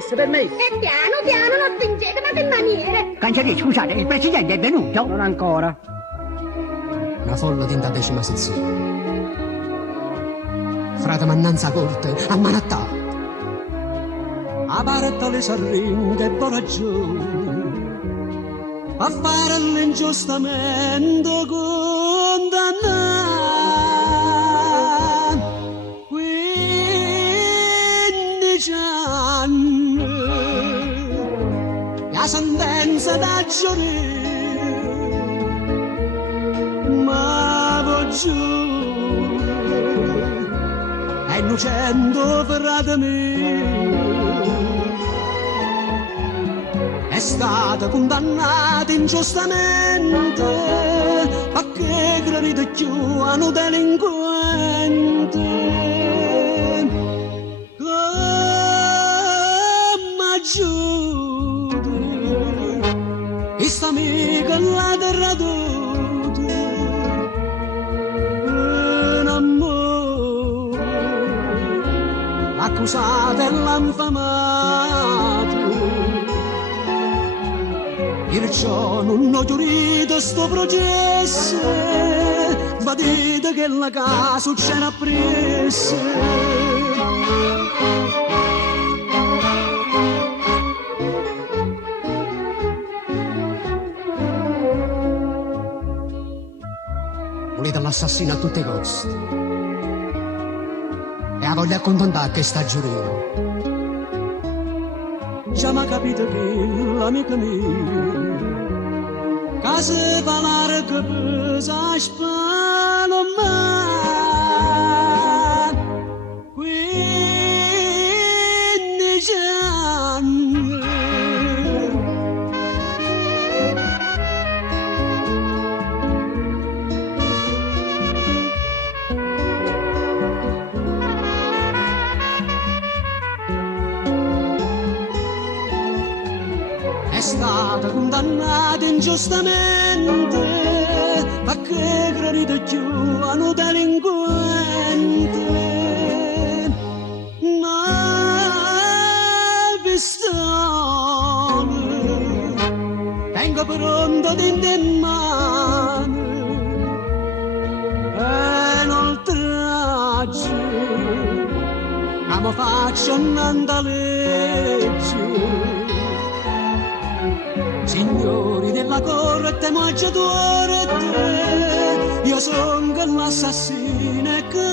essere permesso. E piano piano non stringete, ma che maniere? Cancelliere, scusate, il presidente è venuto? Non ancora. La folla di una 10ª sezione. Frate mannanza corte, a manattà. A baretta le s'arrende e ragione. A fare l'ingiustamento condannato. 15 anni. La sentenza da giurire. Ma voglio è innocente frate mio, è stata condannata ingiustamente perché gradite più a un delinquente. Come aiuto questa amica l'ha derraduta in amore, accusata e l'infamato. Perciò non ho giurito sto processo, ma dite che la casa c'era presso. Volete l'assassino a tutti i costi e la voglia accontentare che sta giurando. Già mi ha capito che l'amica mia che se fa larga pesa a spalla ma 15 anni. È stata condannata ingiustamente perché gradite più a un delinquente. Ma pistole tengo pronto in mano e l'oltraggio che mi faccio nella legge. Signori della corte magiatura, io sono l'assassino che